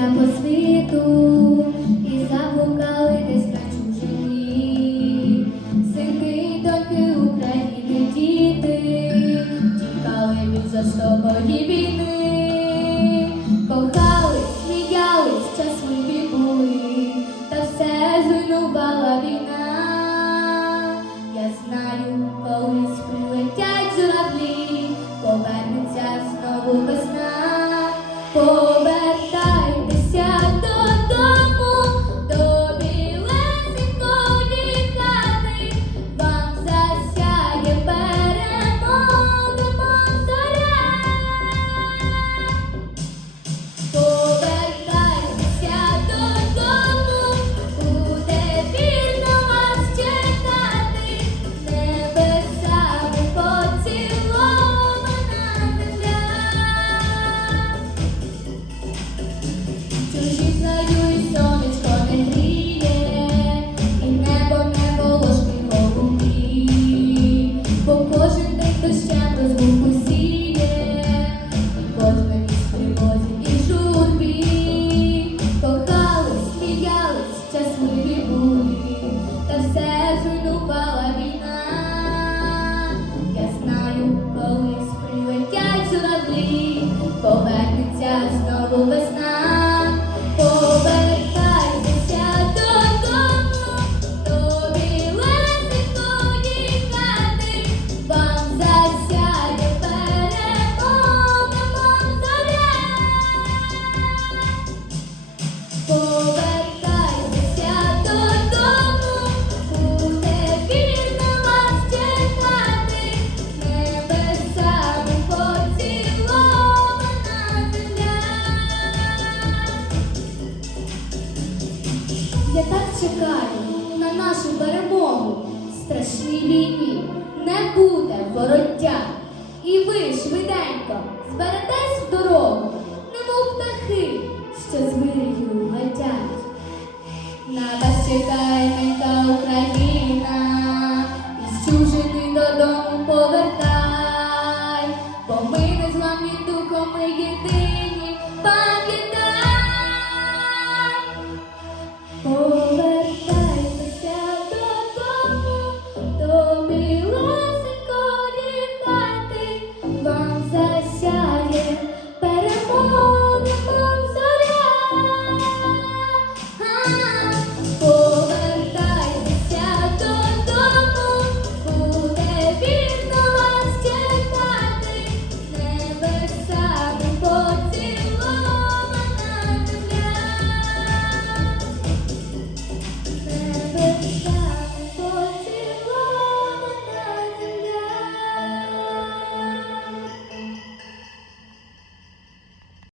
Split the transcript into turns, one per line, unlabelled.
розійшлися по світу і заблукали десь на чужині. Сини, доньки України, діти, тікали від жорстокої війни, кохали, сміялись, щасливі були, та все зруйнувала війна. Я знаю, колись прилетять журавлі, повернеться знову весна. Повернеться знову весна. Я так чекаю на нашу перемогу. Страшній війні не буде вороття. І ви швиденько зберетесь в дорогу, немов птахи. Yeah.